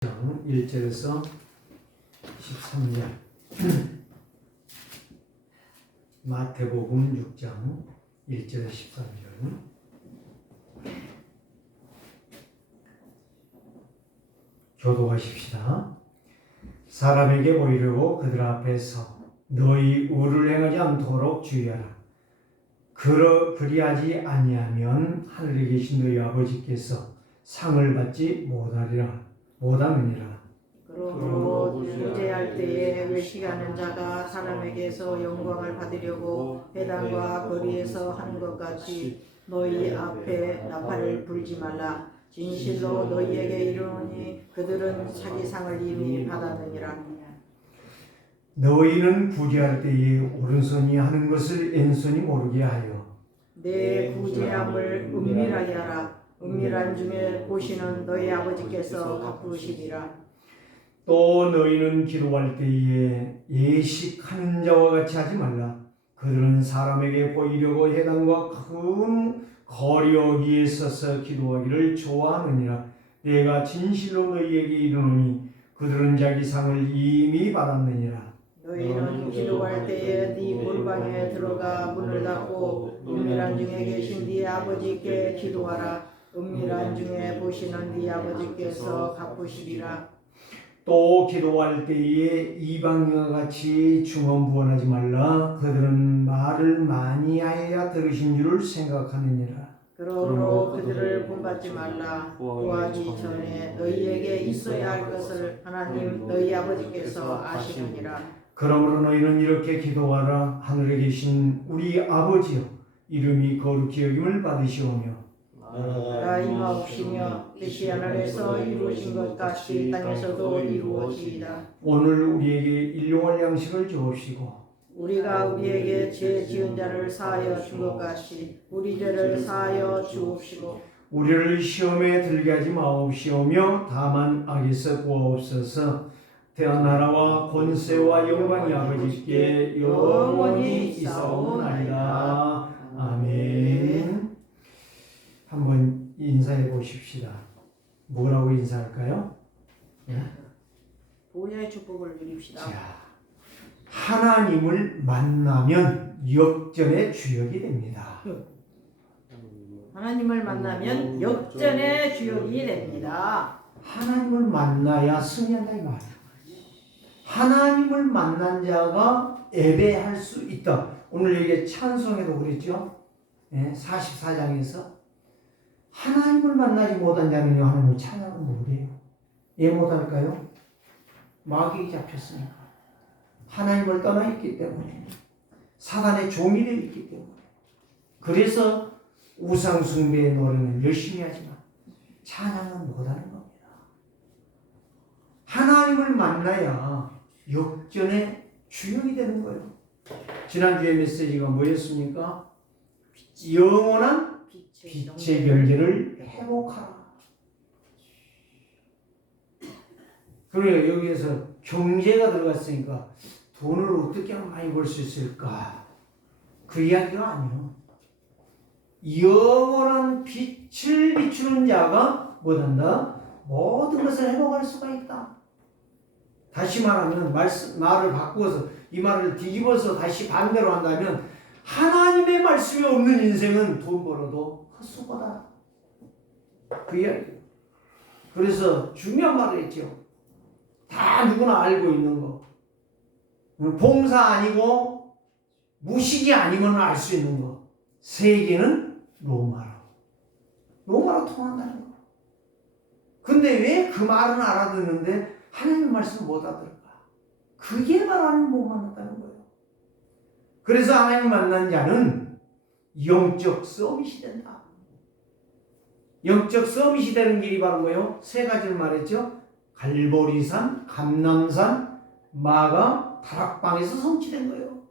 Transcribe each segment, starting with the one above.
1절에서 13절 마태복음 6장 1절에서 13절 교도하십시다. 사람에게 보이려고 그들 앞에서 너희 의를 행하지 않도록 주의하라. 그리하지 아니하면 하늘에 계신 너희 아버지께서 상을 받지 못하느니라. 그러므로 구제할 때에 외식하는 자가 사람에게서 영광을 받으려고 회당과 거리에서 하는 것 같이 너희 앞에 나팔을 불지 말라. 진실로 너희에게 이르노니 그들은 자기 상을 이미 받았느니라. 너희는 구제할 때에 오른손이 하는 것을 왼손이 모르게 하여 내 구제함을 은밀하게 하라. 은밀한 중에 보시는 너희 아버지께서 갚으시리라. 또 너희는 기도할 때에 예식하는 자와 같이 하지 말라. 그들은 사람에게 보이려고 회당과 큰 거리 어귀에 서서 기도하기를 좋아하느니라. 내가 진실로 너희에게 이르노니 그들은 자기 상을 이미 받았느니라. 너희는 기도할 때에 네 골방에 들어가 문을 닫고 은밀한 중에 계신 네 아버지께 기도하라. 은밀한 중에 보시는 네 아버지께서 갚으시리라. 또 기도할 때에 이방인과 같이 중언부언하지 말라. 그들은 말을 많이 하여야 들으신 줄을 생각하느니라. 그러므로 그들을 본받지 말라. 구하기 전에 너희에게 있어야 할 것을 하나님 너희 아버지께서 아시느니라. 그러므로 너희는 이렇게 기도하라. 하늘에 계신 우리 아버지여, 이름이 거룩히 여김을 받으시오며 나라가 임하옵시며 뜻이 하늘에서 이루어진 것 같이 땅에서도 이루어지이다. 오늘 우리에게 일용할 양식을 주옵시고 우리가 우리에게 죄 지은 자를 사하여 준 것 같이 우리 죄를 사하여 주옵시고 우리를 시험에 들게 하지 마옵시오며 다만 악에서 구하옵소서. 나라와 권세와 영광이 아버지께 영원히 있사옵나이다. 아멘. 한번 인사해 보십시다. 뭐라고 인사할까요? 보좌의 축복을 누립시다. 자, 하나님을 만나면 역전의 주역이 됩니다. 하나님을 만나면 역전의 주역이 됩니다. 하나님을 만나야 승리한다 이 말이에요. 하나님을 만난 자가 예배할 수 있다. 오늘 이게 찬송에도 그랬죠. 44장에서 하나님을 만나지 못한 자는요 하나님을 찬양을 못해요. 왜 못할까요? 마귀에 잡혔으니까. 하나님을 떠나 있기 때문에, 사단의 종이 되어 있기 때문에. 그래서 우상 숭배의 노래는 열심히 하지만 찬양은 못하는 겁니다. 하나님을 만나야 역전의 주역이 되는 거예요. 지난주에 메시지가 뭐였습니까? 영원한 빛의 경제를 회복하라. 그래요. 여기에서 경제가 들어갔으니까 돈을 어떻게 하면 많이 벌 수 있을까? 그 이야기가 아니에요. 영원한 빛을 비추는 자가 뭐한다? 모든 것을 회복할 수가 있다. 다시 말하면 말을 바꾸어서 이 말을 뒤집어서 다시 반대로 한다면 하나님의 말씀이 없는 인생은 돈 벌어도 헛수고다. 그 이야기예요. 그래서 중요한 말을 했죠. 다 누구나 알고 있는 거. 봉사 아니고 무식이 아니면 알 수 있는 거. 세계는 로마로 통한다는 거. 근데 왜 그 말은 알아듣는데 하나님 말씀을 못 알아들을까? 그게 바로 하나님 못 만났다는 거예요. 그래서 하나님 만난 자는 영적 서밋이 된다. 영적 서밋이 되는 길이 바로 뭐예요? 세 가지를 말했죠. 갈보리산, 감람산, 마가, 다락방에서 성취된 거예요.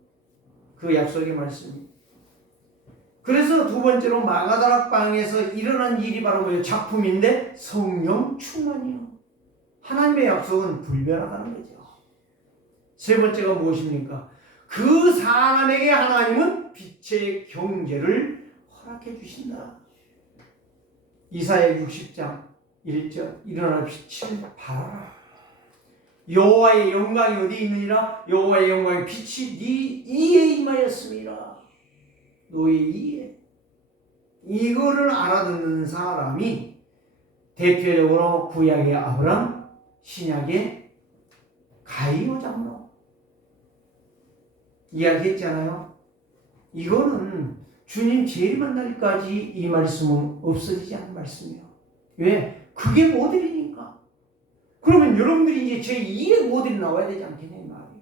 그 약속의 말씀이. 그래서 두 번째로 마가 다락방에서 일어난 일이 바로 뭐예요? 작품인데 성령 충만이요. 하나님의 약속은 불변하다는 거죠. 세 번째가 무엇입니까? 그 사람에게 하나님은 빛의 경제를 허락해 주신다. 이사야 60장 1절 일어나 빛을 발하라. 여호와의 영광이 어디 있느니라? 여호와의 영광의 빛이 네 이에 임하였음이라. 너의 이에. 이거를 알아듣는 사람이 대표적으로 구약의 아브람, 신약의 가이오 장로 이야기했잖아요. 이거는 주님 재림한 날까지 이 말씀은 없어지지 않는 말씀이에요. 왜? 그게 모델이니까. 그러면 여러분들이 이제 제2의 모델이 나와야 되지 않겠냐 이 말이에요.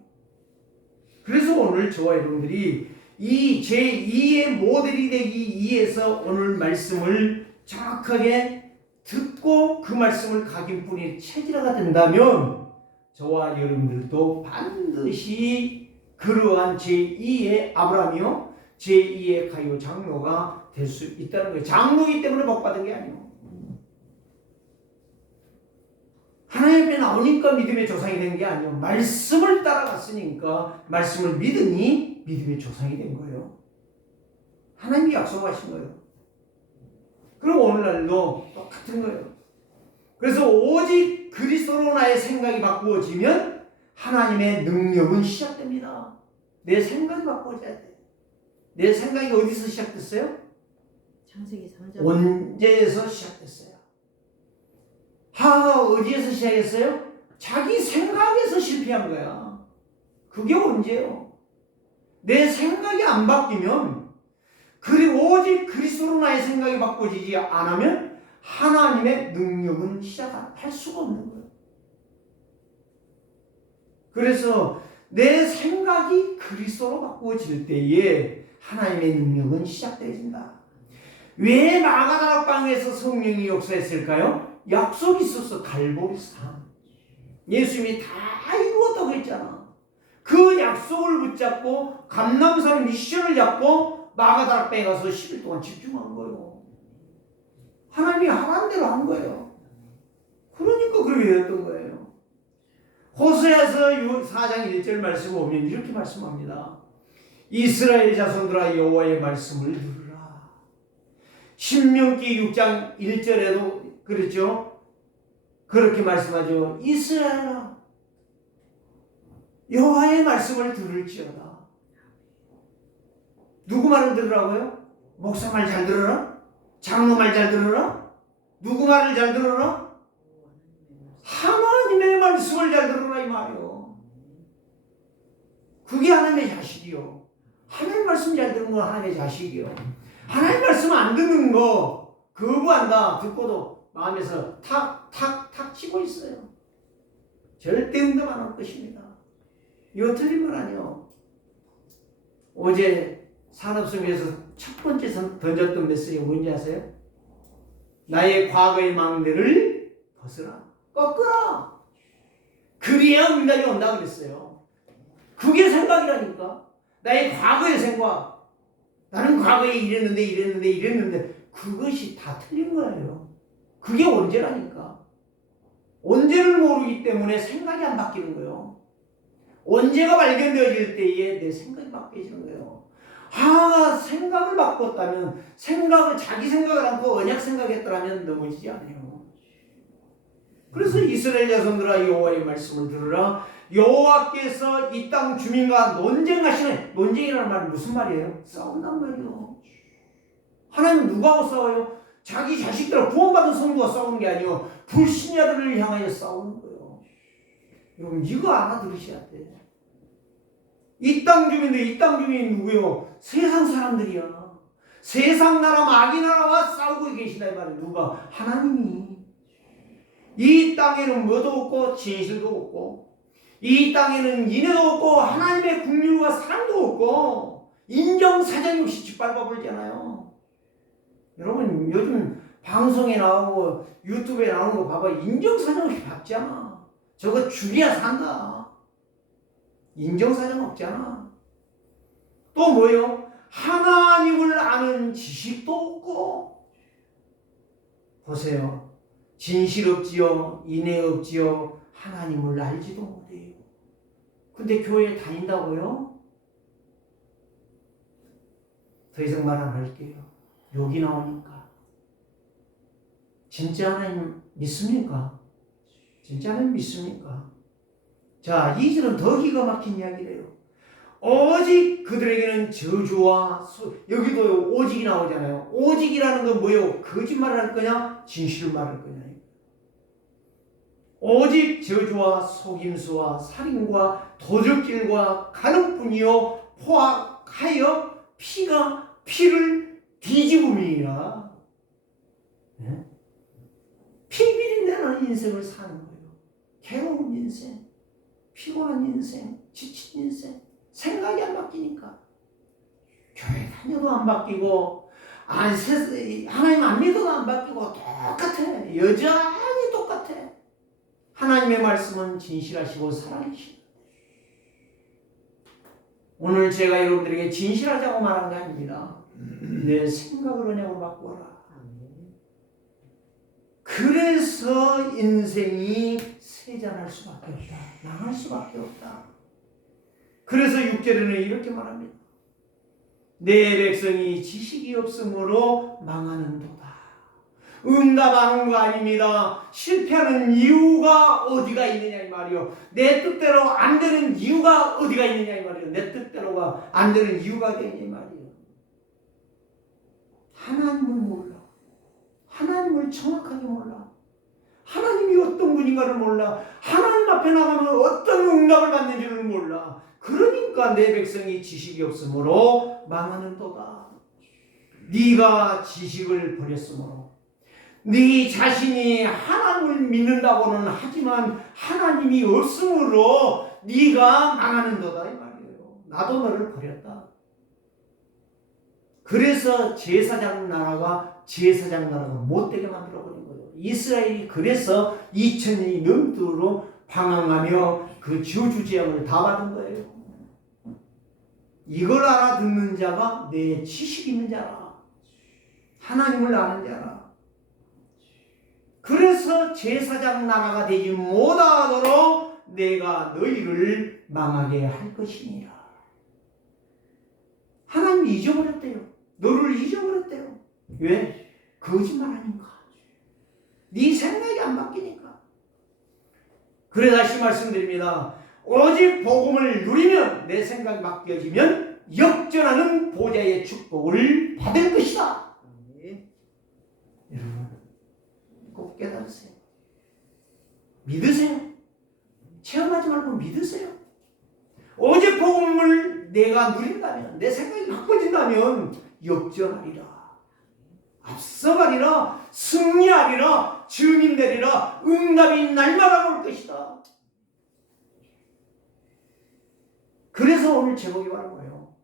그래서 오늘 저와 여러분들이 이 제2의 모델이 되기 위해서 오늘 말씀을 정확하게 듣고 그 말씀을 각인뿐이 체질화가 된다면 저와 여러분들도 반드시 그러한 제2의 아브라함이요 제2의 가이오 장로가 될 수 있다는 거예요. 장로이기 때문에 복받은 게 아니에요. 하나님 앞에 나오니까 믿음의 조상이 된 게 아니에요. 말씀을 따라갔으니까 말씀을 믿으니 믿음의 조상이 된 거예요. 하나님이 약속하신 거예요. 그리고 오늘날도 똑같은 거예요. 그래서 오직 그리스도로 나의 생각이 바꾸어지면 하나님의 능력은 시작됩니다. 내 생각이 바꾸어져야 돼. 내 생각이 어디서 시작됐어요? 창세기 3장 원죄에서 시작됐어요. 하하가 어디에서 시작했어요? 자기 생각에서 실패한 거야. 그게 원죄예요. 내 생각이 안 바뀌면 그리고 오직 그리스도로 나의 생각이 바꿔지지 않으면 하나님의 능력은 시작할 수가 없는 거예요. 그래서 내 생각이 그리스도로 바꾸어질 때에 하나님의 능력은 시작되어진다. 왜 마가다락방에서 성령이 역사했을까요? 약속이 있었어. 갈보리산. 예수님이 다 이루었다고 했잖아. 그 약속을 붙잡고 감람산의 미션을 잡고 마가다락방에 가서 10일 동안 집중한 거예요. 하나님이 하라는 대로 한 거예요. 그러니까 그렇게 되었던 거예요. 호세아서 4장 1절 말씀 보면 이렇게 말씀합니다. 이스라엘 자손들아 여호와의 말씀을 들으라. 신명기 6장 1절에도 그랬죠. 그렇게 말씀하죠. 이스라엘아 여호와의 말씀을 들을지어다. 누구 말을 들으라고요? 목사 말 잘 들어라? 장로 말 잘 들어라? 누구 말을 잘 들어라? 하나님의 말씀을 잘 들어라 이 말이요. 그게 하나님의 자식이요. 하나님 말씀 잘 듣는 건 하나님의 자식이요. 하나님 말씀 안 듣는 거 거부한다. 듣고도 마음에서 탁 치고 있어요. 절대 응답 안 할 것입니다. 이거 틀린 건 아니요. 어제 산업성에서 첫 번째 던졌던 메시지가 뭔지 아세요? 나의 과거의 망대를 벗어라. 꺾어라. 그래야 응답이 온다고 그랬어요. 그게 생각이라니까. 나의 과거의 생각. 나는 과거에 이랬는데 그것이 다 틀린 거예요. 그게 언제라니까. 언제를 모르기 때문에 생각이 안 바뀌는 거예요. 언제가 발견되어질 때에 내 생각이 바뀌어지는 거예요. 생각을 바꿨다면 자기 생각을 않고 언약 생각했더라면 넘어지지 않아요. 그래서 이스라엘 자손들아 여호와의 말씀을 들으라. 여호와께서 이 땅 주민과 논쟁하시네. 논쟁이라는 말은 무슨 말이에요? 싸운단 말이에요. 하나님 누구하고 싸워요? 자기 자식들 구원받은 성도가 싸우는 게 아니에요. 불신자들을 향하여 싸우는 거예요. 여러분 이거 알아들으셔야 돼. 이 땅 주민들, 이 땅 주민이 누구요? 세상 사람들이야. 세상 나라 마귀 나라와 싸우고 계시다 이 말이에요. 누가? 하나님이. 이 땅에는 뭐도 없고 진실도 없고 이 땅에는 인애도 없고 하나님의 긍휼과 사랑도 없고 인정사정이 없이 짓밟아버리잖아요. 여러분 요즘 방송에 나오고 유튜브에 나오는 거 봐봐. 인정사정 없이 밟잖아. 저거 죽여야 산다. 인정사정 없잖아. 또 뭐요? 하나님을 아는 지식도 없고. 보세요. 진실 없지요. 인애 없지요. 하나님을 알지도 못해요. 근데 교회에 다닌다고요? 더 이상 말 안 할게요. 욕이 나오니까. 진짜 하나님 믿습니까? 진짜는 믿습니까? 자, 2절은 더 기가 막힌 이야기래요. 오직 그들에게는 저주와 여기도 오직이 나오잖아요. 오직이라는 건 뭐예요? 거짓말을 할 거냐? 진실을 말할 거냐? 오직 저주와 속임수와 살인과 도적질과 가늠뿐이요 포악하여 피가 피를 뒤집음이라. 네? 피비린내는 인생을 사는 거예요. 괴로운 인생, 피곤한 인생, 지친 인생, 생각이 안 바뀌니까 교회 다녀도 안 바뀌고 하나님 안 믿어도 안 바뀌고 똑같아. 여전히 똑같아. 하나님의 말씀은 진실하시고 살아계시다. 오늘 제가 여러분들에게 진실하자고 말한 게 아닙니다. 내 생각을 은혜로 바꾸어라. 그래서 인생이 세잔할 수밖에 없다. 망할 수밖에 없다. 그래서 6절에는 이렇게 말합니다. 내 백성이 지식이 없으므로 망하는도다. 응답하는 거 아닙니다. 실패하는 이유가 어디가 있느냐 이 말이요. 내 뜻대로 안 되는 이유가 어디가 있느냐 이 말이요. 내 뜻대로가 안 되는 이유가 되느냐 이 말이요. 하나님을 몰라. 하나님을 정확하게 몰라. 하나님이 어떤 분인가를 몰라. 하나님 앞에 나가면 어떤 응답을 받는지를 몰라. 그러니까 내 백성이 지식이 없으므로 망하는도다. 네가 지식을 버렸으므로 네 자신이 하나님을 믿는다고는 하지만 하나님이 없으므로 네가 망하는도다 이 말이에요. 나도 너를 버렸다. 그래서 제사장 나라가 못되게 만들어버린 거예요. 이스라엘이 그래서 2000년이 넘도록 방황하며 그 저주재앙을 다 받은 거예요. 이걸 알아듣는 자가 내 지식 있는 자라. 하나님을 아는 자라. 그래서 제사장 나라가 되지 못하도록 내가 너희를 망하게 할 것이니라. 하나님이 잊어버렸대요. 너를 잊어버렸대요. 왜? 거짓말하니까. 네 생각이 안 바뀌니까. 그래 다시 말씀드립니다. 오직 복음을 누리면 내 생각이 바뀌어지면 역전하는 보좌의 축복을 받을 것이다. 여러분 꼭 깨달으세요. 믿으세요. 체험하지 말고 믿으세요. 오직 복음을 내가 누린다면, 내 생각이 바꿔진다면 역전하리라. 앞서가리라. 승리하리라. 증인되리라. 응답이 날마다 올 것이다. 그래서 오늘 제목이 바로 뭐예요?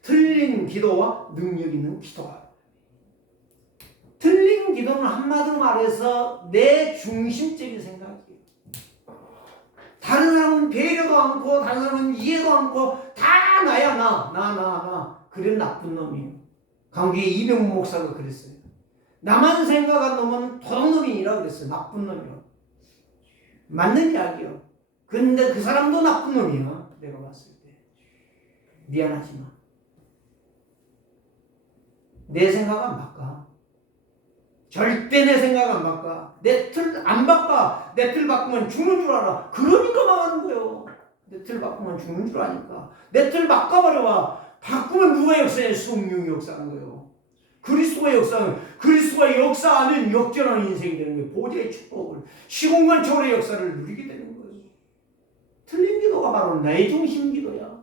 틀린 기도와 능력 있는 기도가. 틀린 기도는 한마디로 말해서 내 중심적인 생각이에요. 다른 사람은 배려도 않고 다른 사람은 이해도 않고 다 나야 나. 그래 나쁜 놈이에요. 강주의 이병문 목사가 그랬어요. 나만 생각한 놈은 도둑놈이라 그랬어요. 나쁜 놈이요. 맞는 이야기요. 근데 그 사람도 나쁜 놈이야. 내가 봤을 때. 미안하지만 내 생각 안 바꿔. 절대 내 생각 안 바꿔. 내 틀 안 바꿔. 내 틀 바꾸면 죽는 줄 알아. 그러니까 망하는 거예요. 내 틀 바꾸면 죽는 줄 아니까. 내 틀 바꿔버려봐. 바꾸면 누가 역사해? 성령이 역사하는 거예요. 그리스도의 역사는, 그리스도가 역사하면 역전하는 인생이 되는 거예요. 보좌의 축복을, 시공간 초월의 역사를 누리게 되는 거예요. 틀린 기도가 바로 나의 중심 기도야.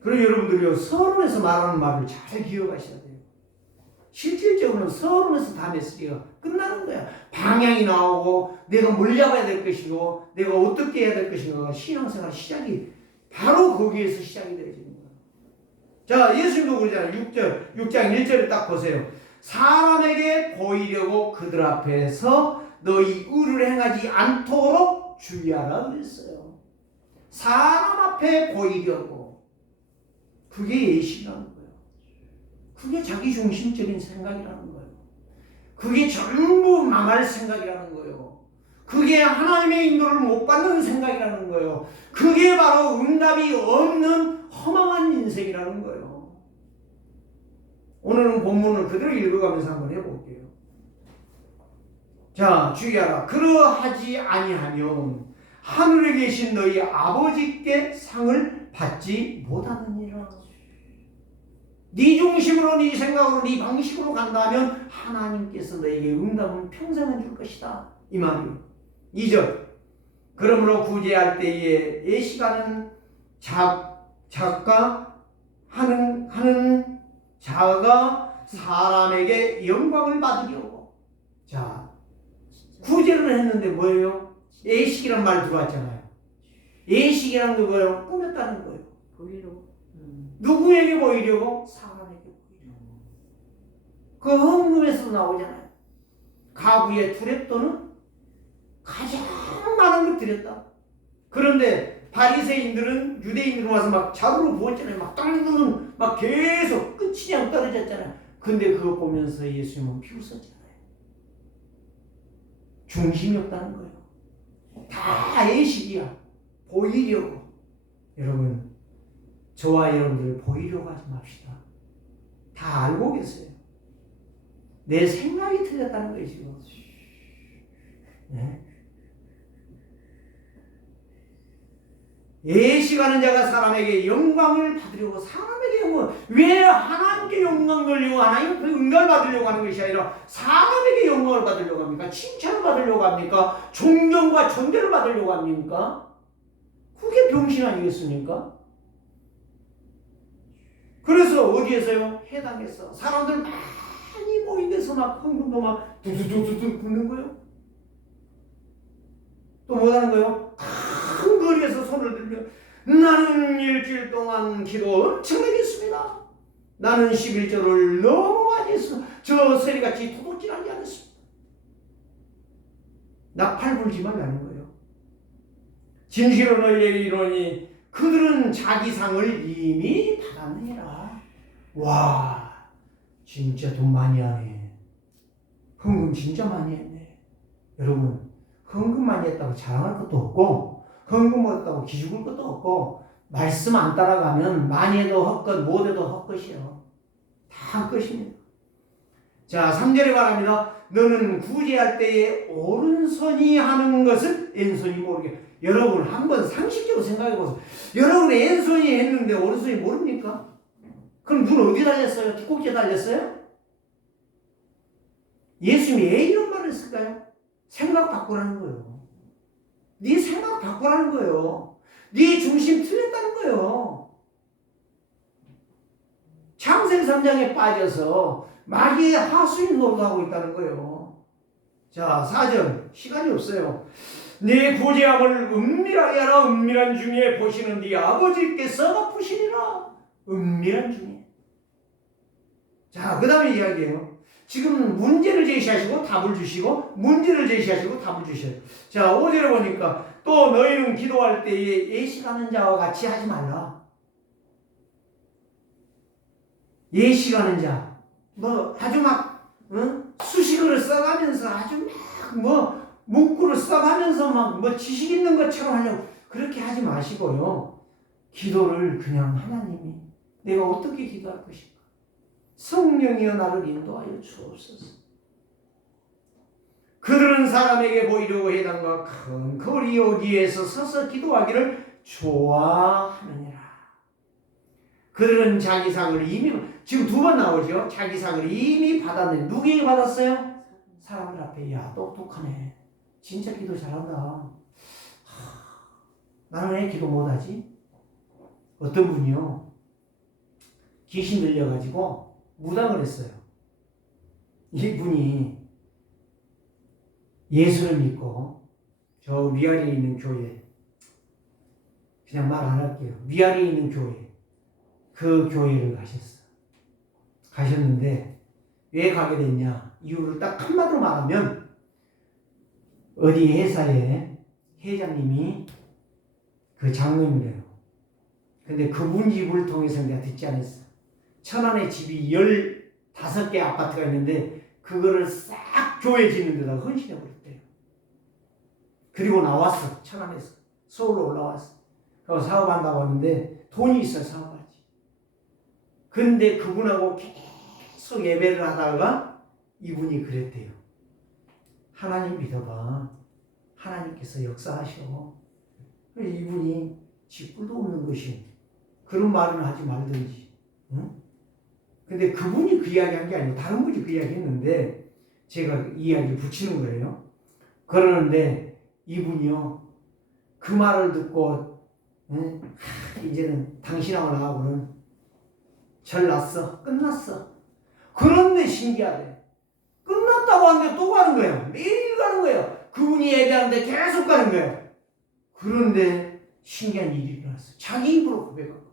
그럼 여러분들이요, 서론에서 말하는 말을 잘 기억하셔야 돼요. 실질적으로는 서론에서 다 메시지가 끝나는 거야. 방향이 나오고 내가 뭘 잡아야 될 것이고 내가 어떻게 해야 될 것인가가 신앙생활 시작이 바로 거기에서 시작이 되어지는 거야. 자, 예수님도 그러잖아요. 6장 1절을 딱 보세요. 사람에게 보이려고 그들 앞에서 너희 의를 행하지 않도록 주의하라 그랬어요. 사람 앞에 보이려고. 그게 예시라는 거예요. 그게 자기 중심적인 생각이라는 거예요. 그게 전부 망할 생각이라는 거예요. 그게 하나님의 인도를 못 받는 생각이라는 거예요. 그게 바로 응답이 없는 허망한 인생이라는 거예요. 오늘은 본문을 그대로 읽어가면서 한번 해볼게요. 자, 주의하라. 그러하지 아니하면 하늘에 계신 너희 아버지께 상을 받지 못하느니라. 네 중심으로, 네 생각으로, 네 방식으로 간다면 하나님께서 너에게 응답은 평생은 줄 것이다. 이 말이요. 2절. 그러므로 구제할 때에 예시가는 자가 하는 자가 사람에게 영광을 받으려고. 자, 구제를 했는데 뭐예요? 예식이란 말 들어왔잖아요. 예식이란 게 뭐예요? 꾸몄다는 거예요. 보이려고. 누구에게 보이려고? 사람에게 보이려고. 그 헌금에서 나오잖아요. 가구의 두렙돈은 가장 많은 걸 드렸다. 그런데 바리새인들은 유대인으로 와서 막 자루로 부었잖아요. 막 땅는 막 계속 끝이 안 떨어졌잖아요. 근데 그거 보면서 예수님은 비웃었잖아요. 중심이 없다는 거예요. 다 예식이야. 보이려고. 여러분, 저와 여러분들 보이려고 하지 맙시다. 다 알고 계세요. 내 생각이 틀렸다는 거예요, 지금. 네? 예식하는 자가 사람에게 영광을 받으려고. 사람에게 영광, 왜 하나님께 영광 돌리고 하나님 응답을 받으려고 하는 것이 아니라 사람에게 영광을 받으려고 합니까? 칭찬을 받으려고 합니까? 존경과 존대를 받으려고 합니까? 그게 병신 아니겠습니까? 그래서 어디에서요? 해당에서 사람들 많이 모인 데서 막 헌금도 막 두두두두두 붓는 거예요. 또 뭐하는 거예요? 큰 거리에서 손을 들며 나는 일주일 동안 기도 엄청나게 했습니다. 나는 11조를 너무 많이 했어. 저 세리같이 도둑질하지 않았습니다. 나팔 불지 말라는 거예요. 진실로 너희에게 이르노니 그들은 자기 상을 이미 받았느니라. 와, 진짜 돈 많이 하네. 헌금 진짜 많이 했네. 여러분, 헌금 많이 했다고 자랑할 것도 없고 헌금 못했다고 기죽을 것도 없고 말씀 안 따라가면 많이 해도 헛것 못해도 헛것이요. 다 헛것입니다. 자, 3절에 말합니다. 너는 구제할 때에 오른손이 하는 것을 왼손이 모르게. 여러분 한번 상식적으로 생각해보세요. 여러분 왼손이 했는데 오른손이 모릅니까? 그럼 눈 어디 달렸어요? 뒷꼭지에 달렸어요? 예수님이 왜 이런 말을 했을까요? 생각 바꾸라는 거예요. 네 생각 바꾸라는 거예요. 네 중심 틀렸다는 거예요. 창세기 3장에 빠져서 마귀의 하수인 노릇하고 있다는 거예요. 자, 4절 시간이 없어요. 네 구제함을 은밀하게 하라. 은밀한 중에 보시는 네 아버지께서 갚으시리라. 은밀한 중에. 자, 그 다음에 이야기해요. 지금 문제를 제시하시고 답을 주시고 문제를 제시하시고 답을 주셔요. 자, 5절에 보니까 또 너희는 기도할 때에 예식하는 자와 같이 하지 말라. 예식하는 자, 뭐 아주 막 수식어를 써가면서 아주 막 문구를 써가면서 막 뭐 지식 있는 것처럼 하려고 그렇게 하지 마시고요. 기도를 그냥 하나님이 내가 어떻게 기도할 것인가? 성령이여 나를 인도하여 주옵소서. 그들은 사람에게 보이려고 해당과 큰 거리 어디에서 서서 기도하기를 좋아하느니라. 그들은 자기 상을 이미, 지금 두 번 나오죠. 자기 상을 이미 받았는데 누구에게 받았어요? 사람들 앞에. 야, 똑똑하네. 진짜 기도 잘한다. 나는 왜 기도 못하지? 어떤 분이요, 귀신 들려가지고 무당을 했어요. 이분이 예수를 믿고 저 위아래에 있는 교회, 그냥 말 안 할게요. 위아래에 있는 교회, 그 교회를 가셨는데 왜 가게 됐냐? 이유를 딱 한마디로 말하면 어디 회사에 회장님이 그 장로님이래요. 근데 그분 집을 통해서 내가 듣지 않았어. 천안에 집이 15개 아파트가 있는데 그거를 싹 교회 짓는 데다가 헌신해 버렸대요. 그리고 나왔어. 천안에서 서울로 올라왔어. 그래서 사업한다고 하는데 돈이 있어야 사업하지. 근데 그분하고 계속 예배를 하다가 이분이 그랬대요. 하나님 믿어봐. 하나님께서 역사하셔. 이분이 직불도 없는 것이 그런 말은 하지 말든지. 응? 근데 그분이 그 이야기 한 게 아니고 다른 분이 그 이야기 했는데 제가 이야기를 붙이는 거예요. 그러는데 이분이요. 그 말을 듣고 응? 이제는 당신하고 나하고는 잘났어. 끝났어. 그런데 신기하대. 끝났다고 하는데 또 가는 거예요. 매일 가는 거예요. 그분이 예배하는데 계속 가는 거예요. 그런데 신기한 일이 일어났어. 자기 입으로 고백하고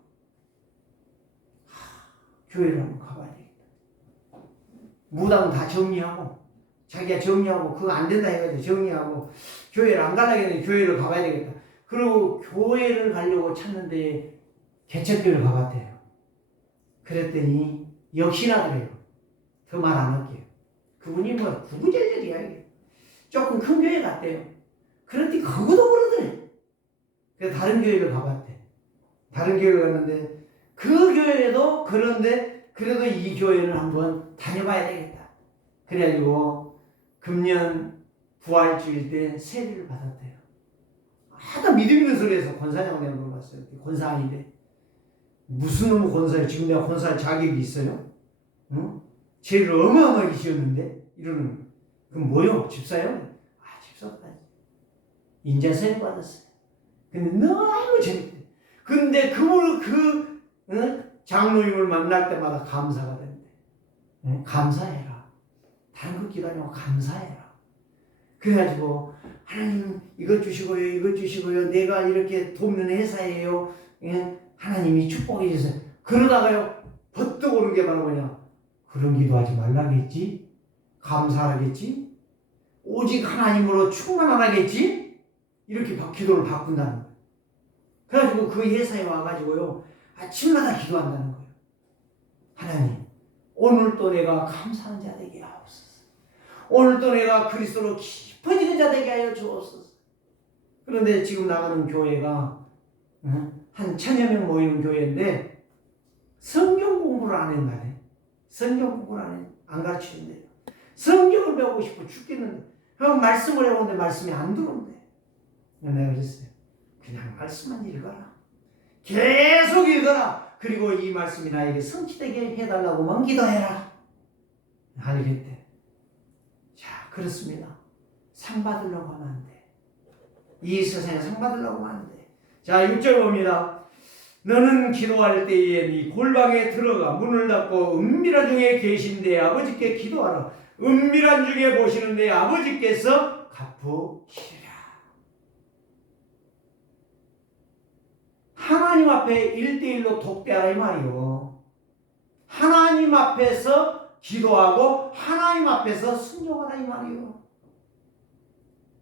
교회를 한번 가봐야 되겠다. 무당 다 정리하고 자기가 정리하고 그거 안 된다 해가지고 정리하고 교회를 안 가려고 했는데 교회를 가봐야 되겠다. 그리고 교회를 가려고 찾는데 개척교회를 가봤대요. 그랬더니 역시나 그래요. 더 말 안 할게요. 그분이 뭐 구구절절이야 이게. 조금 큰 교회 갔대요. 그랬더니 그거도 그러더래. 그래서 다른 교회를 가봤대. 다른 교회를 갔는데 그 교회도 그런데 그래도 이 교회는 한번 다녀봐야 되겠다. 그래가지고 금년 부활주일 때 세례를 받았대요. 하다 믿음 있는 소리에서 권사냐고 내가 물어봤어요. 권사 아닌데 무슨 놈의 권사예요? 지금 내가 권사할 자격이 있어요? 응? 죄를 어마어마하게 지었는데 이러는 그럼 뭐요? 집사요? 아 집사가 인자세례 받았어요. 근데 너무 재밌대. 근데 그 장로님을 만날 때마다 감사가 된대. 응? 감사해라. 다른 거 기다리고 감사해라. 그래가지고 하나님 이것 주시고요, 이것 주시고요. 내가 이렇게 돕는 회사예요. 응? 하나님이 축복해 주세요. 그러다가요 버뜩 오는 게 바로 뭐냐? 그런 기도하지 말라겠지? 감사하겠지? 오직 하나님으로 충만하겠지? 이렇게 기도를 바꾼다는 거예요. 그래가지고 그 회사에 와가지고요 아침마다 기도한다는 거예요. 하나님 오늘도 내가 감사한 자 되게 하옵소서. 오늘도 내가 그리스도로 깊어지는 자 되게 하여 주옵소서. 그런데 지금 나가는 교회가 한 1000여 명 모이는 교회인데 성경 공부를 안 했나네. 성경 공부를 안 가르치는데요. 성경을 배우고 싶어 죽겠는데 그럼 말씀을 해보는데 말씀이 안 들어온대. 내가 그랬어요. 그냥 말씀만 읽어라. 계속 읽어라. 그리고 이 말씀이 나에게 성취되게 해달라고만 기도해라. 알겠대. 자, 그렇습니다. 상 받으려고 하면 안 돼. 이 세상에 상 받으려고 하면 안 돼. 자, 6절 봅니다. 너는 기도할 때에 네 골방에 들어가 문을 닫고 은밀한 중에 계신 내 아버지께 기도하라. 은밀한 중에 보시는 내 아버지께서 갚으시리라. 하나님 앞에 1대1로 독대하라 이 말이요. 하나님 앞에서 기도하고 하나님 앞에서 순종하라 이 말이요.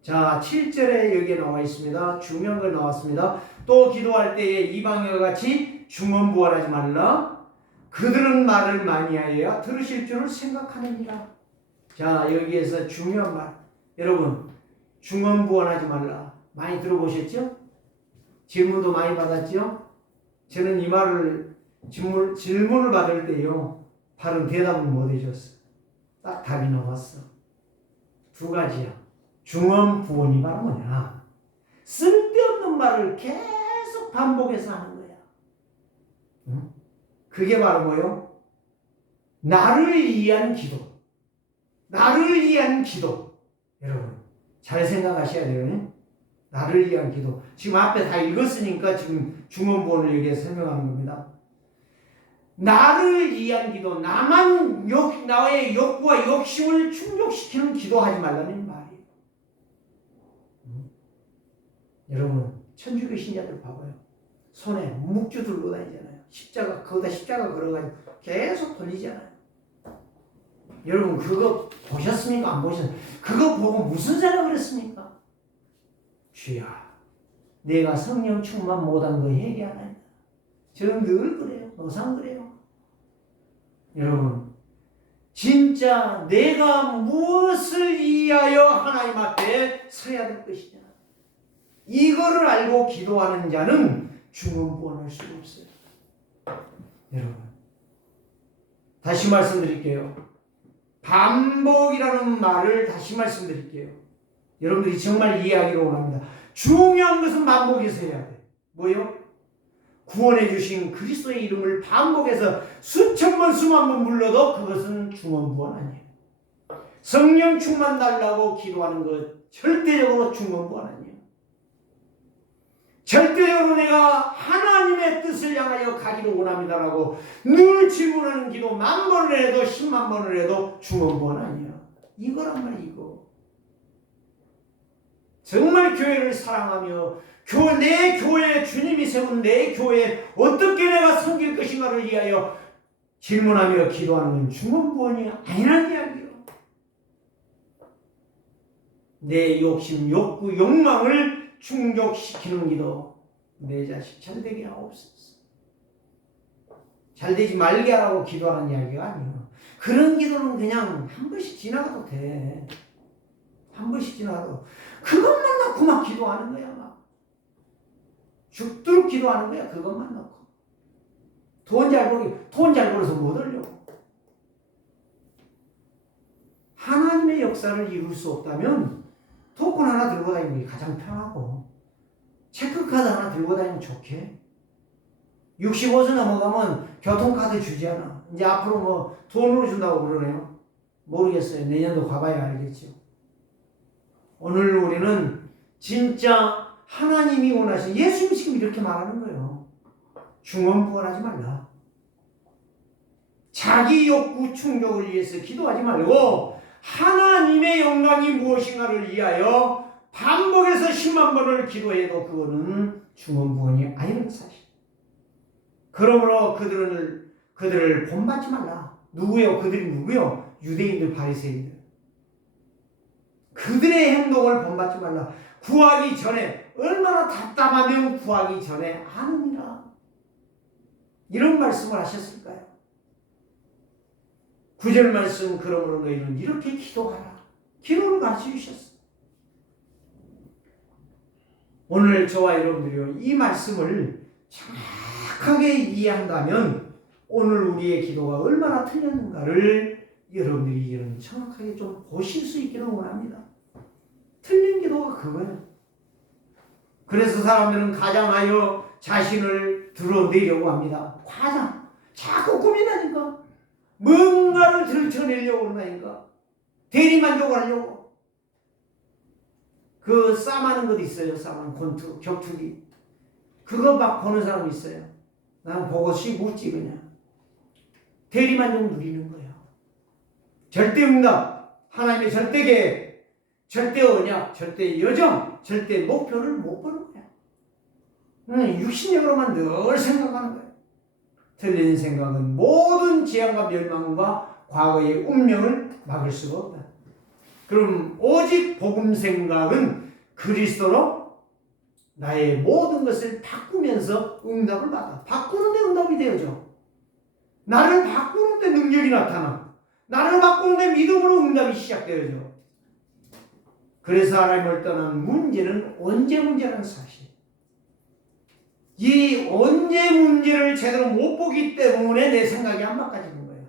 자, 7절에 여기에 나와 있습니다. 중요한 걸 나왔습니다. 또 기도할 때에 이방인과 같이 중언부언하지 말라. 그들은 말을 많이 하여야 들으실 줄을 생각하느니라. 자, 여기에서 중요한 말. 여러분, 중언부언하지 말라. 많이 들어보셨죠? 질문도 많이 받았죠? 저는 이 말을 질문을 받을 때요. 다른 대답을 못 해줬어. 딱 답이 나왔어. 두 가지야. 중언부언이 바로 뭐냐? 쓸데없는 말을 계속 반복해서 하는 거야. 응? 그게 바로 뭐요? 나를 위한 기도. 나를 위한 기도. 여러분, 잘 생각하셔야 돼요. 나를 위한 기도. 지금 앞에 다 읽었으니까 지금 중언부언을 여기에 설명하는 겁니다. 나를 위한 기도. 나의 욕구와 욕심을 충족시키는 기도하지 말라는 말이에요. 여러분, 천주교 신자들 봐봐요. 손에 묵주 들고 다니잖아요. 거기다 십자가 걸어가지고 계속 돌리잖아요. 여러분, 그거 보셨습니까? 안 보셨어요? 그거 보고 무슨 생각을 했습니까? 주야, 내가 성령 충만 못한 거 회개하나이다. 저는 늘 그래요. 노상 그래요. 여러분, 진짜 내가 무엇을 위하여 하나님 앞에 서야 될 것이냐. 이거를 알고 기도하는 자는 중언부언할 수가 없어요. 여러분, 다시 말씀드릴게요. 반복이라는 말을 다시 말씀드릴게요. 여러분들이 정말 이해하기를 원합니다. 중요한 것은 반복해서 해야 돼. 뭐요? 구원해 주신 그리스도의 이름을 반복해서 수천 번 수만 번 불러도 그것은 중언부언 아니에요. 성령 충만 달라고 기도하는 것 절대적으로 중언부언 아니에요. 절대적으로 내가 하나님의 뜻을 향하여 가기를 원합니다라고 늘 질문하는 기도 10,000번을 해도 10만 번을 해도 중언부언 아니에요. 이거란 말이에요. 이거. 정말 교회를 사랑하며 내 교회에 주님이 세운 내 교회에 어떻게 내가 섬길 것인가를 위하여 질문하며 기도하는 건 중언부언이 아니라는 이야기예요. 내 욕심, 욕구, 욕망을 충족시키는 기도. 내 자식 잘되게 하옵소서. 잘되지 말게 하라고 기도하는 이야기가 아니에요. 그런 기도는 그냥 한 번씩 지나가도 돼. 한 번씩 지나가도 그것만 놓고 막 기도하는 거야. 막 죽도록 기도하는 거야. 그것만 놓고. 돈 잘 벌어서 못 얻으려고. 하나님의 역사를 이룰 수 없다면 토큰 하나 들고 다니는 게 가장 편하고, 체크카드 하나 들고 다니면 좋게. 65세 넘어가면 교통카드 주지 않아. 이제 앞으로 뭐 돈으로 준다고 그러네요. 모르겠어요. 내년도 가봐야 알겠죠. 오늘 우리는 진짜 하나님이 원하신, 예수님이 지금 이렇게 말하는 거예요. 중언부언하지 말라. 자기 욕구 충족을 위해서 기도하지 말고 하나님의 영광이 무엇인가를 위하여 반복해서 10만 번을 기도해도 그거는 중언부언이 아니라는 사실. 그러므로 그들을 본받지 말라. 누구요? 그들이 누구요? 유대인들, 바리새인들. 그들의 행동을 본받지 말라. 구하기 전에, 얼마나 답답하면 구하기 전에 아느니라. 이런 말씀을 하셨을까요? 9절 말씀, 그러므로 너희는 이렇게 기도하라. 기도를 가르쳐 주셨어요. 오늘 저와 여러분들이요, 이 말씀을 정확하게 이해한다면 오늘 우리의 기도가 얼마나 틀렸는가를 여러분들이 정확하게 좀 보실 수 있기를 원합니다. 틀린 기도가 그거예요. 그래서 사람들은 가장하여 자신을 드러내려고 합니다. 과장. 자꾸 고민하니까. 뭔가를 들춰내려고 그런다니까. 대리만족을 하려고. 그 싸마는 것 있어요. 싸마는 권투, 격투기. 그거 막 보는 사람 있어요. 나는 보고 묻지 그냥. 대리만족 누리는 거예요. 절대 응답, 하나님의 절대 계획, 절대 언약, 절대 여정, 절대 목표를 못 보는 거야. 육신적으로만 늘 생각하는 거예요. 틀린 생각은 모든 재앙과 멸망과 과거의 운명을 막을 수가 없다. 그럼 오직 복음 생각은 그리스도로 나의 모든 것을 바꾸면서 응답을 받아. 바꾸는데 응답이 되어져. 나를 바꾸는데 능력이 나타나. 나를 바꾸는데 믿음으로 응답이 시작되어져. 그래서 하나님을 떠난 문제는 언제 문제라는 사실. 이 언제 문제를 제대로 못 보기 때문에 내 생각이 안 바꿔지는 거예요.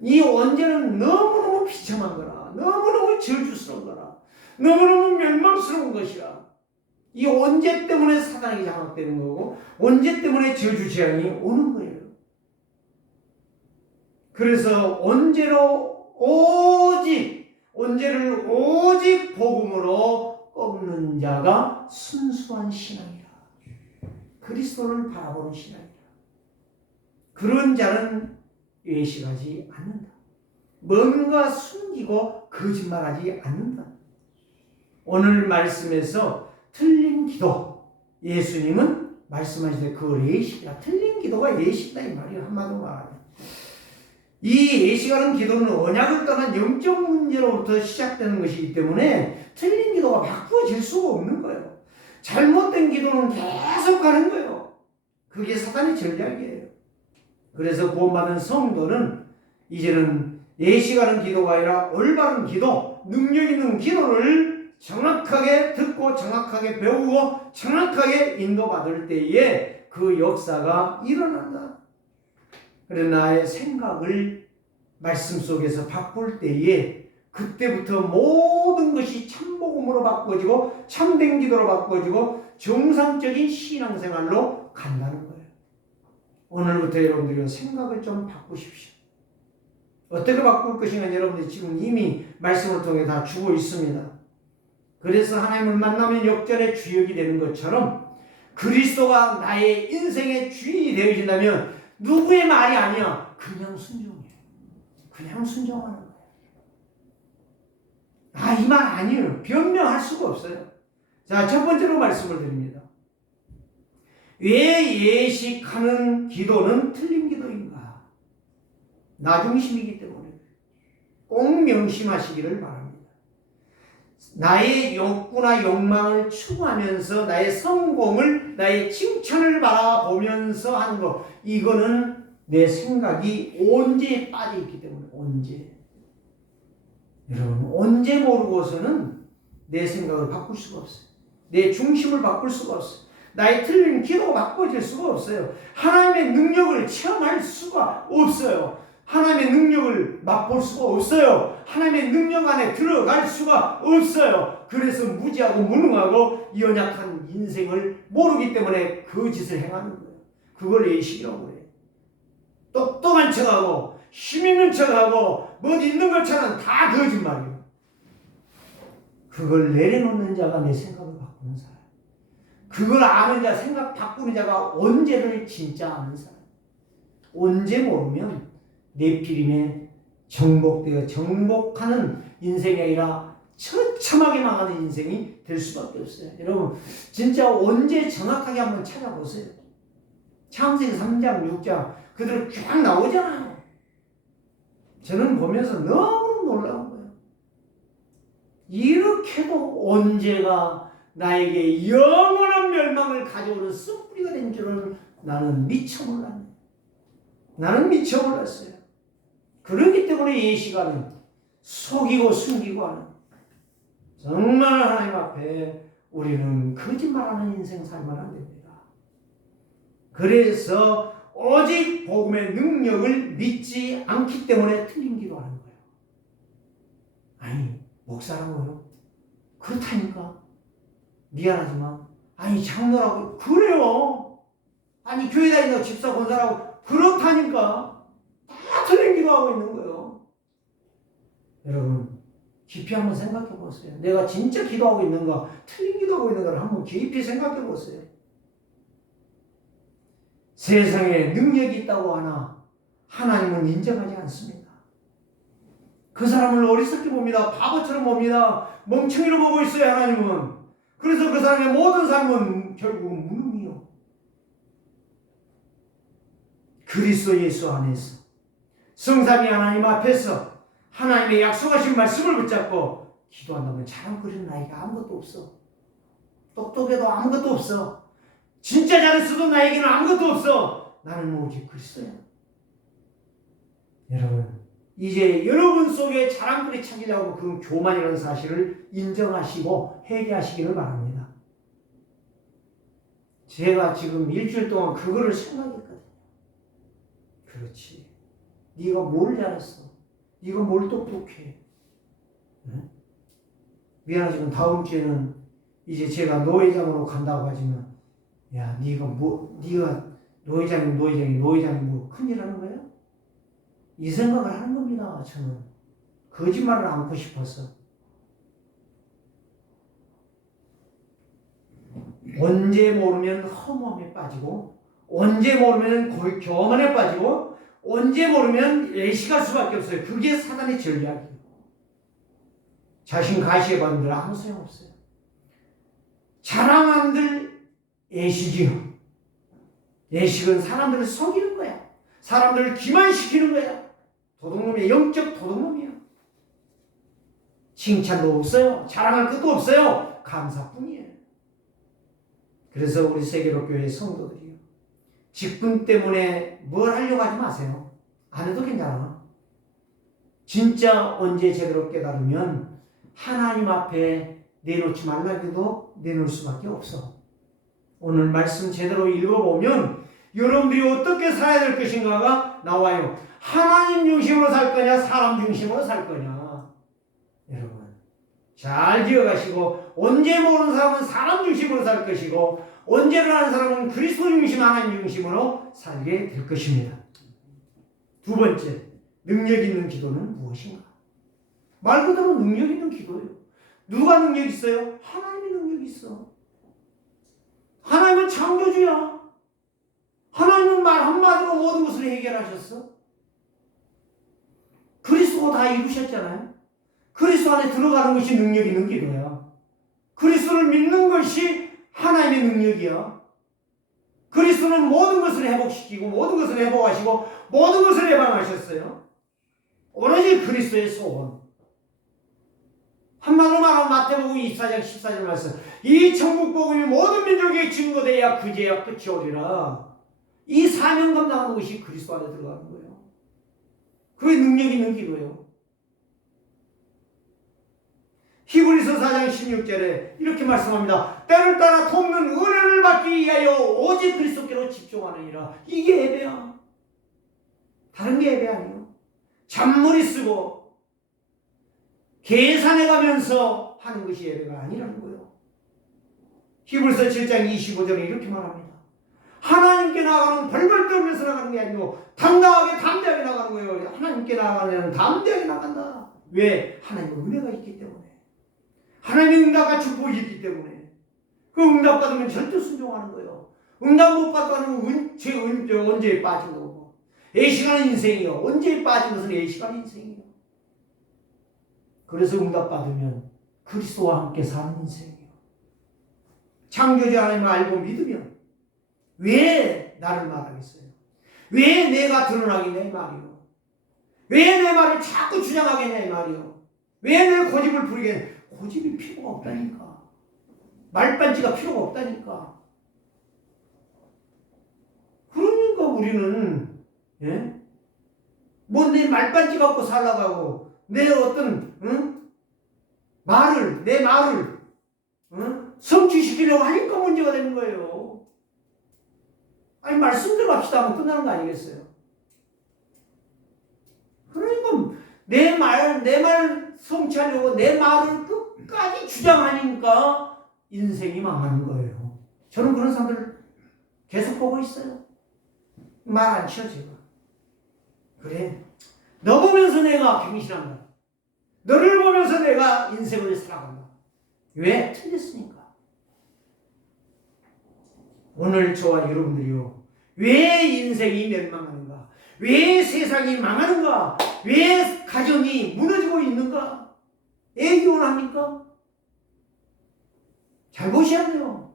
이 언제는 너무너무 비참한 거라. 너무너무 저주스러운 거라. 너무너무 멸망스러운 것이라. 이 언제 때문에 사단이 장악되는 거고 언제 때문에 저주 재앙이 오는 거예요. 그래서 언제를 오직 복음으로 꺾는 자가 순수한 신앙이라. 그리스도를 바라보는 신앙이라. 그런 자는 외식하지 않는다. 뭔가 숨기고 거짓말하지 않는다. 오늘 말씀에서 틀린 기도, 예수님은 말씀하시되 그 예식이라. 틀린 기도가 예식이다 이 말이에요. 한마디로 말하면. 이 예식하는 기도는 언약을 떠난 영적 문제로부터 시작되는 것이기 때문에 틀린 기도가 바꾸어질 수가 없는 거예요. 잘못된 기도는 계속 가는 거예요. 그게 사단의 전략이에요. 그래서 구원받은 성도는 이제는 예식하는 기도가 아니라 올바른 기도, 능력 있는 기도를 정확하게 듣고 정확하게 배우고 정확하게 인도받을 때에 그 역사가 일어난다. 그래 나의 생각을 말씀 속에서 바꿀 때에 그때부터 모든 것이 참복음으로 바꿔지고 참된 기도로 바꿔지고 정상적인 신앙생활로 간다는 거예요. 오늘부터 여러분들이 생각을 좀 바꾸십시오. 어떻게 바꿀 것인가 여러분들이 지금 이미 말씀을 통해 다 주고 있습니다. 그래서 하나님을 만나면 역전의 주역이 되는 것처럼 그리스도가 나의 인생의 주인이 되어진다면 누구의 말이 아니야. 그냥 순종해요. 그냥 순종하는 거예요. 이 말 아니에요. 변명할 수가 없어요. 자, 첫 번째로 말씀을 드립니다. 왜 예식하는 기도는 틀린 기도인가? 나 중심이기 때문에 꼭 명심하시기를 바랍니다. 나의 욕구나 욕망을 추구하면서 나의 성공을, 나의 칭찬을 바라보면서 하는 것, 이거는 내 생각이 온죄에 빠져 있기 때문에 온죄. 여러분, 온죄 모르고서는 내 생각을 바꿀 수가 없어요. 내 중심을 바꿀 수가 없어요. 나의 틀린 기도가 바꿔질 수가 없어요. 하나님의 능력을 체험할 수가 없어요. 하나님의 능력을 맛볼 수가 없어요. 하나님의 능력 안에 들어갈 수가 없어요. 그래서 무지하고 무능하고 연약한 인생을 모르기 때문에 그 짓을 행하는 거예요. 그걸 예식이라고 해요. 똑똑한 척하고 힘 있는 척하고 뭐 있는 것처럼 다 거짓말이에요. 그걸 내려놓는 자가 내 생각을 바꾸는 사람. 그걸 아는 자, 생각 바꾸는 자가 언제를 진짜 아는 사람. 언제 모르면 네피림에 정복되어 정복하는 인생이 아니라 처참하게 망하는 인생이 될 수밖에 없어요. 여러분, 진짜 언제 정확하게 한번 찾아보세요. 창세기 3장, 6장 그대로 쫙 나오잖아요. 저는 보면서 너무 놀라운 거예요. 이렇게도 언제가 나에게 영원한 멸망을 가져오는 쓴뿌리가 된 줄은 나는 미처 몰랐네. 나는 미처 몰랐어요. 그렇기 때문에 예시가는 속이고 숨기고 하는, 정말 하나님 앞에 우리는 거짓말하는 인생 살면 안 됩니다. 그래서 오직 복음의 능력을 믿지 않기 때문에 틀린 기도하는 거예요. 아니, 목사라고요? 그렇다니까. 미안하지만, 아니, 장로라고. 그래요. 아니, 교회 다닌다고 집사 권사라고. 그렇다니까. 다 틀린 기도하고 있는 거예요. 여러분, 깊이 한번 생각해 보세요. 내가 진짜 기도하고 있는가, 틀린 기도하고 있는가를 한번 깊이 생각해 보세요. 세상에 능력이 있다고 하나 하나님은 인정하지 않습니다. 그 사람을 어리석게 봅니다. 바보처럼 봅니다. 멍청이로 보고 있어요, 하나님은. 그래서 그 사람의 모든 삶은 결국은 무능이요. 그리스도 예수 안에서 성삼위 하나님 앞에서 하나님의 약속하신 말씀을 붙잡고 기도한다면 자랑거리는 나이가 아무것도 없어. 똑똑해도 아무것도 없어. 진짜 잘했어도 나에게는 아무것도 없어. 나는 오직 그리스도야. 여러분, 이제 여러분 속에 자랑거리 찾으려고 그 교만이라는 사실을 인정하시고 회개하시기를 바랍니다. 제가 지금 일주일 동안 그거를 생각했거든요. 그렇지. 네가 뭘 잘했어? 네가 뭘 똑똑해? 네? 미안하지만 다음 주에는 이제 제가 노회장으로 간다고 하지만, 야, 네가 노회장이 뭐 큰일 하는 거야? 이 생각을 하는 겁니다. 저는 거짓말을 않고 싶어서. 언제 모르면 허무함에 빠지고, 언제 모르면 교만에 빠지고, 언제 모르면 예식할 수밖에 없어요. 그게 사단의 전략이에요. 자신 가시에 받는 들 아무 소용없어요. 자랑한들 예식이요. 예식은 사람들을 속이는 거야. 사람들을 기만시키는 거야. 도둑놈이야. 영적 도둑놈이야. 칭찬도 없어요. 자랑할 것도 없어요. 감사뿐이에요. 그래서 우리 세계로교회 성도들이요, 직분 때문에 뭘 하려고 하지 마세요. 안 해도 괜찮아. 진짜 언제 제대로 깨달으면 하나님 앞에 내놓지 말라고 해도 내놓을 수밖에 없어. 오늘 말씀 제대로 읽어보면 여러분들이 어떻게 살아야 될 것인가가 나와요. 하나님 중심으로 살 거냐, 사람 중심으로 살 거냐. 여러분 잘 기억하시고, 언제 모르는 사람은 사람 중심으로 살 것이고, 언제를 아는 사람은 그리스도 중심, 하나님 중심으로 살게 될 것입니다. 두 번째, 능력 있는 기도는 무엇인가? 말 그대로 능력 있는 기도예요. 누가 능력 있어요? 하나님이 능력 있어. 하나님은 창조주야. 하나님은 말 한마디로 모든 것을 해결하셨어. 그리스도가 다 이루셨잖아요. 그리스도 안에 들어가는 것이 능력 있는 기도야. 그리스도를 믿는 것이 하나님의 능력이야. 그리스도는 모든 것을 회복시키고, 모든 것을 회복하시고, 모든 것을 예방하셨어요. 오로지 그리스도의 소원. 한마디로 말하면 마태복음 24장 14절 말씀, 이 천국 복음이 모든 민족에게 증거되어야 그제야 끝이 오리라. 이 사명 감당하는 것이 그리스도 안에 들어가는 거예요. 그게 능력 있는 기도예요. 히브리서 4장 16절에 이렇게 말씀합니다. 때를 따라 돕는 은혜를 받기 위하여 오직 그리스도께로 집중하느니라. 이게 예배야. 다른 게 예배 아니에요. 잔머리 쓰고 계산해 가면서 하는 것이 예배가 아니라는 거예요. 히브리서 7장 25절에 이렇게 말합니다. 하나님께 나아가는 벌벌 떨면서 나가는 게 아니고 당당하게 담대하게 나가는 거예요. 하나님께 나아가는 담대하게 나간다. 왜? 하나님의 은혜가 있기 때문에. 하나님의 응답과 축복이 있기 때문에. 그 응답 받으면 절대 순종하는 거예요. 응답 못 받으면 언제에 빠진 거고. 애시간 인생이요. 언제에 빠진 것은 애시간 인생이에요. 그래서 응답 받으면 그리스도와 함께 사는 인생이에요. 창조주 하나님을 알고 믿으면 왜 나를 말하겠어요? 왜 내가 드러나겠냐 이 말이요. 왜 내 말을 자꾸 주장하겠냐 이 말이요. 왜 내 고집을 부리겠냐. 고집이 필요가 없다니까. 말반지가 필요가 없다니까. 그러니까 우리는 뭐 내 말반지 갖고 살아가고 내 어떤 내 말을 성취시키려고 하니까 문제가 되는 거예요. 아니 말씀대로 합시다 하면 끝나는 거 아니겠어요? 그러니까 내 말 성취하려고 내 말을 끝까지 주장하니까 인생이 망하는 거예요. 저는 그런 사람들 계속 보고 있어요. 말 안 치워 제가. 그래, 너 보면서 내가 갱신한다. 너를 보면서 내가 인생을 살아간다. 왜? 틀렸으니까. 오늘 저와 여러분들이요, 왜 인생이 멸망하는가? 왜 세상이 망하는가? 왜 가정이 무너지고 있는가? 애기원합니까? 잘 보셔야 돼요.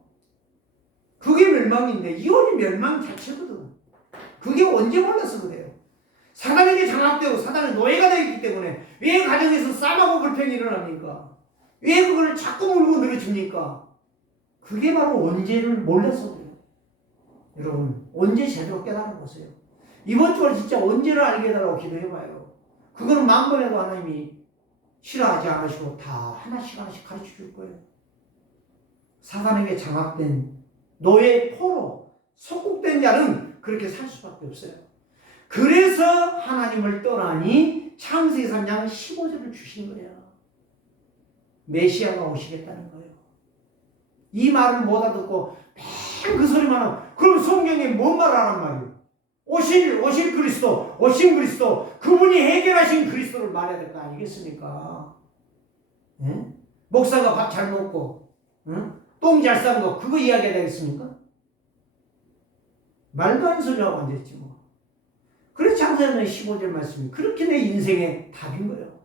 그게 멸망인데 이혼이 멸망 자체거든. 그게 언제 몰라서 그래요. 사단에게 장악되고 사단의 노예가 되기 때문에 왜 가정에서 싸움하고 불평이 일어납니까? 왜 그걸 자꾸 물고 늘어집니까? 그게 바로 언제를 몰라서 그래요. 여러분 언제 제대로 깨달아 보세요. 이번 주에 진짜 언제를 알게 해달라고 기도해봐요. 그거는 만 번 해도 하나님이 싫어하지 않으시고 다 하나씩 가르쳐 줄 거예요. 사단에게 장악된 노예 포로 속국된 자는 그렇게 살 수밖에 없어요. 그래서 하나님을 떠나니 창세기 3장 15절을 주신 거예요. 메시아가 오시겠다는 거예요. 이 말을 못 알아듣고 맨 그 소리만 하고, 그럼 성경에 뭔 말 하란 말이에요? 오실 그리스도, 오신 그리스도, 그분이 해결하신 그리스도를 말해야 될 거 아니겠습니까? 네? 목사가 밥 잘 먹고 똥 잘 싼 거 그거 이야기해야 되겠습니까? 말도 안 소리 하고 앉았지 뭐. 그래서 창세기 15절 말씀이 그렇게 내 인생의 답인 거예요.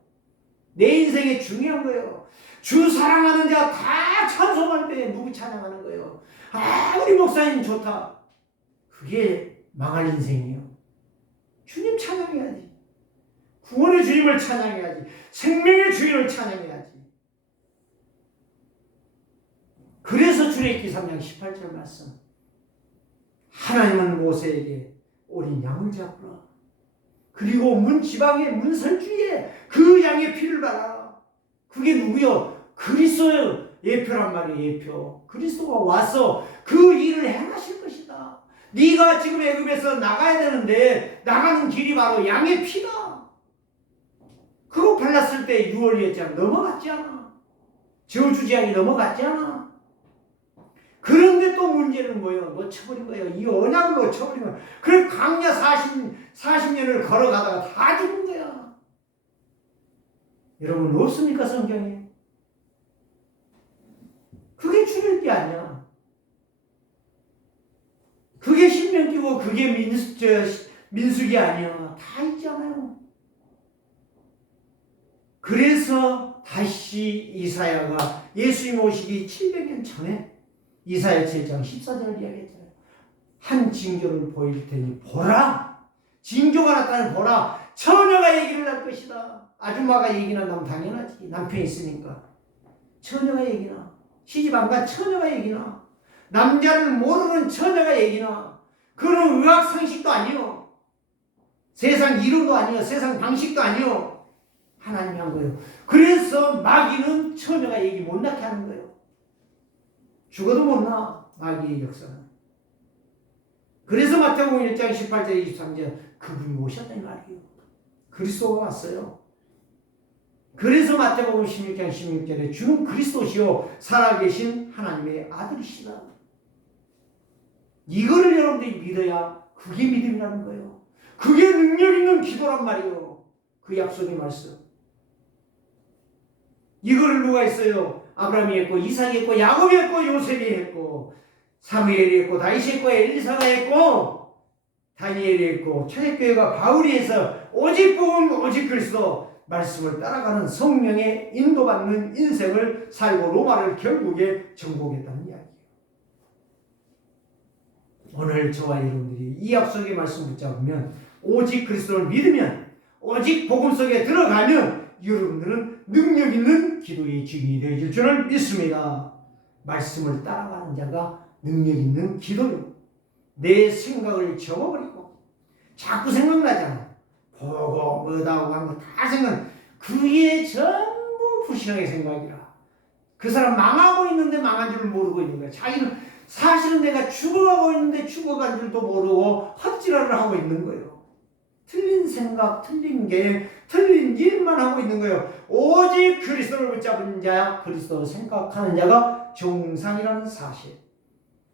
내 인생의 중요한 거예요. 주 사랑하는 자 다 찬송할 때 누구 찬양하는 거예요? 아, 우리 목사님 좋다. 그게 망할 인생이에요. 주님 찬양해야지. 구원의 주님을 찬양해야지. 생명의 주인을 찬양해야지. 그래서 출애굽기 3장 18절 말씀. 하나님은 모세에게 어린 양을 잡으라. 그리고 문 지방의 문설주에 그 양의 피를 발하라. 그게 누구요? 그리스도의 예표란 말이에요. 예표. 그리스도가 와서 그 일을 행하실 것이다. 네가 지금 애굽에서 나가야 되는데 나가는 길이 바로 양의 피다. 그거 발랐을 때 6월이었잖아. 넘어갔지 않아. 저주지향이 넘어갔지 않아. 그런데 또 문제는 뭐예요? 놓쳐버린 거예요. 이 언약을 놓쳐버린 거예요. 그래 광야 40년을 걸어가다가 다 죽은 거야. 여러분 없습니까 성경에? 그게 출애굽기 아니야. 그게 신명기고 그게 민수기 아니야. 다 있잖아요. 그래서 다시 이사야가 예수님 오시기 700년 전에 이사야 7장 14절을 이야기했잖아요. 한 징조를 보일 테니 보라. 징조가 나타나는 보라. 처녀가 얘기를 할 것이다. 아줌마가 얘기나 나면 당연하지. 남편이 있으니까. 처녀가 얘기나. 시집 안 간 처녀가 얘기나. 남자를 모르는 처녀가 얘기나. 그런 의학 상식도 아니요. 세상 이론도 아니요. 세상 방식도 아니요. 하나님이 한 거예요. 그래서 마귀는 처녀가 얘기 못 낳게 하는 거예요. 죽어도 못 나. 마귀의 역사는. 그래서 마태복음 1장 18절 23절 그분이 오셨단 말이에요. 그리스도가 왔어요. 그래서 마태복음 16장 16절에 주는 그리스도시요 살아계신 하나님의 아들이시다. 이거를 여러분들이 믿어야 그게 믿음이라는 거예요. 그게 능력 있는 기도란 말이에요. 그 약속의 말씀. 이거를 누가 했어요? 아브라함이 했고 이삭이 했고 야곱이 했고 요셉이 했고 사무엘이 했고 다윗이 했고 엘리사가 했고 다니엘이 했고 초대교회가 바울이 해서 오직 복음 오직 그리스도 말씀을 따라가는 성령의 인도받는 인생을 살고 로마를 결국에 정복했다는 이야기예요. 오늘 저와 여러분들이 이 약속의 말씀 붙잡으면 오직 그리스도를 믿으면 오직 복음 속에 들어가면 여러분들은 능력 있는 기도의 증인이 되어질 줄을 믿습니다. 말씀을 따라가는 자가 능력 있는 기도요. 내 생각을 접어버리고 자꾸 생각나잖아. 보고 뭐다고 하는 거 다 생각. 그게 전부 불신앙의 생각이라. 그 사람 망하고 있는데 망한 줄을 모르고 있는 거야. 자기는 사실은 내가 죽어가고 있는데 죽어간 줄도 모르고 헛지랄을 하고 있는 거예요. 틀린 생각, 틀린 계획, 틀린 일만 하고 있는 거예요. 오직 그리스도를 붙잡은 자, 그리스도를 생각하는 자가 정상이라는 사실.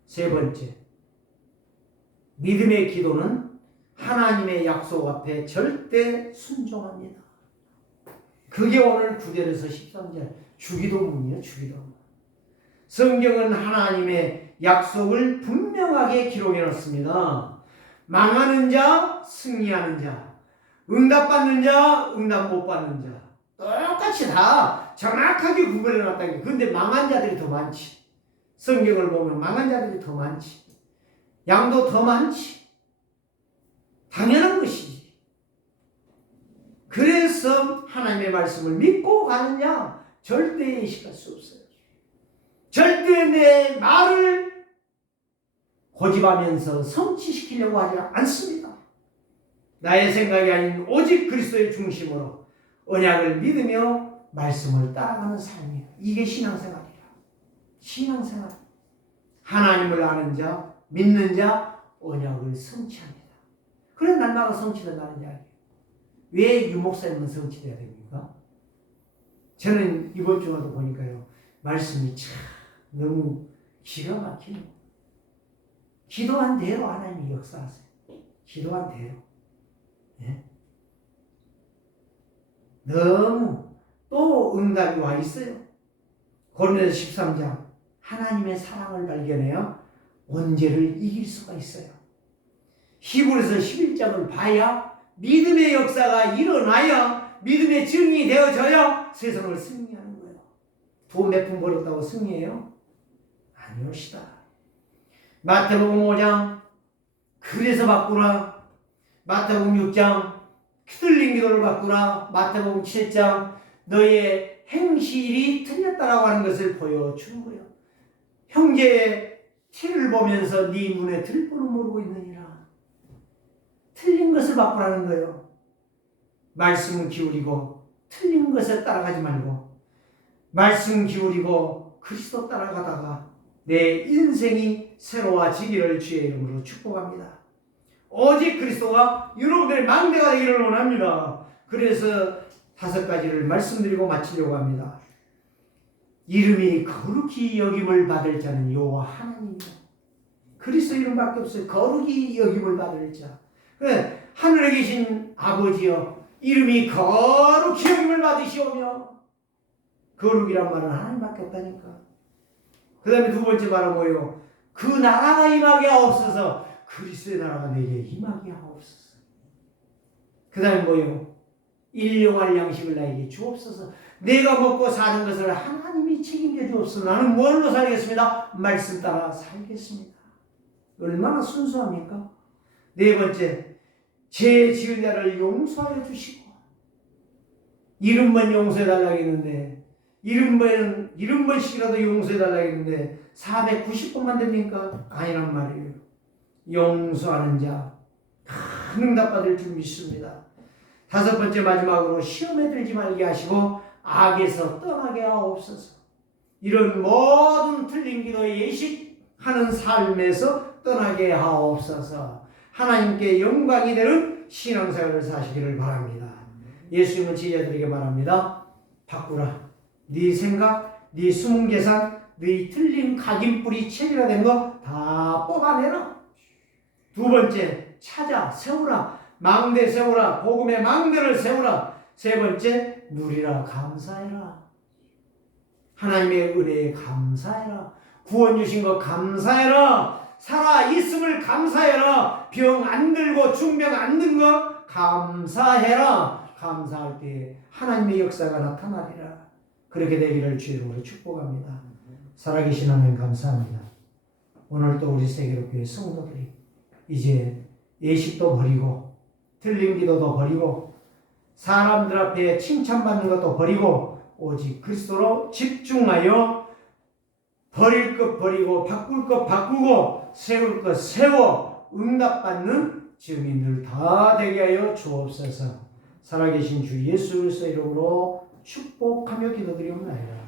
세 번째, 믿음의 기도는 하나님의 약속 앞에 절대 순종합니다. 그게 오늘 9절에서 13절 주기도문이에요. 주기도문. 성경은 하나님의 약속을 분명하게 기록해 놓습니다. 망하는 자, 승리하는 자, 응답받는 자, 응답 못 받는 자 똑같이 다 정확하게 구별해 놨다는 게. 근데 망한 자들이 더 많지. 성경을 보면 망한 자들이 더 많지. 양도 더 많지. 당연한 것이지. 그래서 하나님의 말씀을 믿고 가는 자 절대 예식할 수 없어요. 절대 내 말을 고집하면서 성취시키려고 하지 않습니다. 나의 생각이 아닌 오직 그리스도의 중심으로 언약을 믿으며 말씀을 따라가는 삶이에요. 이게 신앙생활이라. 신앙생활. 하나님을 아는 자, 믿는 자, 언약을 성취합니다. 그래 날마다 성취된다는 이야기예요. 왜 유목사님은 성취돼야 됩니까? 저는 이번 주에도 보니까요. 말씀이 참 너무 기가 막히네요. 기도한 대로 하나님이 역사하세요. 기도한 대로. 예? 너무 또 응답이 와 있어요. 고린도서 13장 하나님의 사랑을 발견해야 원죄를 이길 수가 있어요. 히브리서 11장을 봐야 믿음의 역사가 일어나야 믿음의 증이 되어져야 세상을 승리하는 거예요. 돈 몇 푼 벌었다고 승리해요? 아니옵시다. 마태복음 5장 그래서 바꾸라. 마태복음 6장 틀린 기도를 바꾸라. 마태복음 7장 너의 행실이 틀렸다라고 하는 것을 보여주는 거예요. 형제의 티를 보면서 네 눈에 들보를 모르고 있느니라. 틀린 것을 바꾸라는 거예요. 말씀을 기울이고 틀린 것을 따라가지 말고 말씀 기울이고 그리스도 따라가다가 내 인생이 새로워지기를 주의 이름으로 축복합니다. 오직 그리스도가 여러분들의 망대가 되기를 원합니다. 그래서 5가지를 말씀드리고 마치려고 합니다. 이름이 거룩히 여김을 받을 자는 여호와 하나님이다. 그리스도 이름밖에 없어요. 거룩히 여김을 받을 자. 그래, 하늘에 계신 아버지여, 이름이 거룩히 여김을 받으시오며. 거룩이란 말은 하나님밖에 없다니까. 그 다음에 2번째 말은 뭐예요? 그 나라가 임하게 하옵소서. 그리스도의 나라가 내게 임하게 하옵소서. 그 다음에 뭐예요? 일용할 양식을 나에게 주옵소서. 내가 먹고 사는 것을 하나님이 책임져 주옵소서. 나는 뭘로 살겠습니다? 말씀 따라 살겠습니다. 얼마나 순수합니까? 4번째, 죄 지은 자를 용서하여 주시고. 70번 용서해달라고 했는데 70번씩이라도 용서해달라고 했는데 490번만 됩니까? 아니란 말이에요. 용서하는 자 큰 응답받을 줄 믿습니다. 5번째 마지막으로 시험에 들지 말게 하시고 악에서 떠나게 하옵소서. 이런 모든 틀린 기도에 예식하는 삶에서 떠나게 하옵소서. 하나님께 영광이 되는 신앙생활을 사시기를 바랍니다. 예수님은 제자들에게 말합니다. 바꾸라. 네 생각, 네 숨은 계산, 네 틀린 각인뿌리 체질화된 거 다 뽑아내라. 2번째, 찾아 세우라. 망대 세우라. 복음의 망대를 세우라. 3번째, 누리라. 감사해라. 하나님의 은혜에 감사해라. 구원 주신 거 감사해라. 살아있음을 감사해라. 병 안 들고 중병 안 든 거 감사해라. 감사할 때 하나님의 역사가 나타나리라. 그렇게 되기를 주님으로 축복합니다. 살아계신 하나님 감사합니다. 오늘 또 우리 세계로교회 성도들이 이제 예식도 버리고 틀린 기도도 버리고 사람들 앞에 칭찬받는 것도 버리고 오직 그리스도로 집중하여 버릴 것 버리고 바꿀 것 바꾸고 세울 것 세워 응답받는 증인들 다 되게 하여 주옵소서. 살아계신 주 예수 그리스도 이름으로 축복하며 기도드리옵나이다.